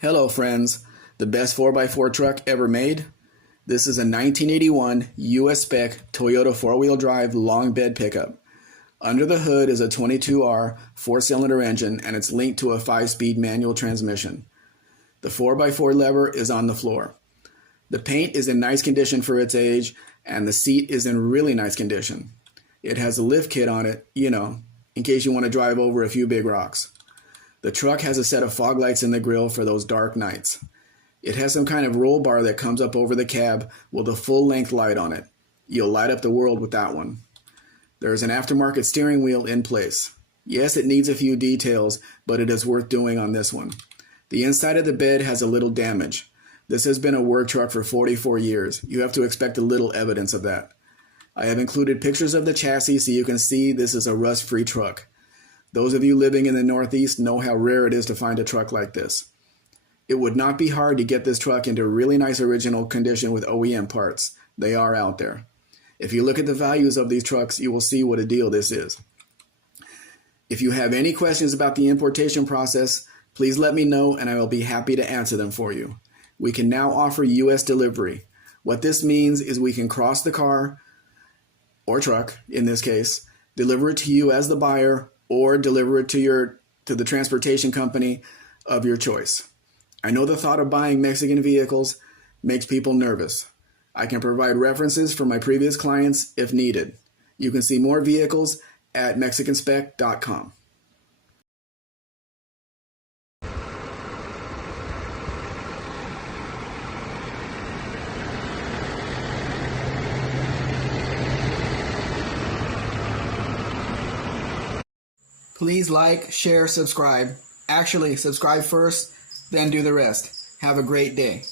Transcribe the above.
Hello friends, the best 4x4 truck ever made? This is a 1981 US Spec Toyota 4-wheel drive long bed pickup. Under the hood is a 22R 4-cylinder engine and it's linked to a 5-speed manual transmission. The 4x4 lever is on the floor. The paint is in nice condition for its age and the seat is in really nice condition. It has a lift kit on it, in case you want to drive over a few big rocks. The truck has a set of fog lights in the grille for those dark nights. It has some kind of roll bar that comes up over the cab with a full-length light on it. You'll light up the world with that one. There is an aftermarket steering wheel in place. Yes, it needs a few details, but it is worth doing on this one. The inside of the bed has a little damage. This has been a work truck for 44 years. You have to expect a little evidence of that. I have included pictures of the chassis so you can see this is a rust-free truck. Those of you living in the Northeast know how rare it is to find a truck like this. It would not be hard to get this truck into really nice original condition with OEM parts. They are out there. If you look at the values of these trucks, you will see what a deal this is. If you have any questions about the importation process, please let me know and I will be happy to answer them for you. We can now offer US delivery. What this means is we can cross the car, or truck in this case, deliver it to you as the buyer, or deliver it to the transportation company of your choice. I know the thought of buying Mexican vehicles makes people nervous. I can provide references from my previous clients if needed. You can see more vehicles at mexicanspec.com. Please like, share, subscribe. Actually, subscribe first, then do the rest. Have a great day.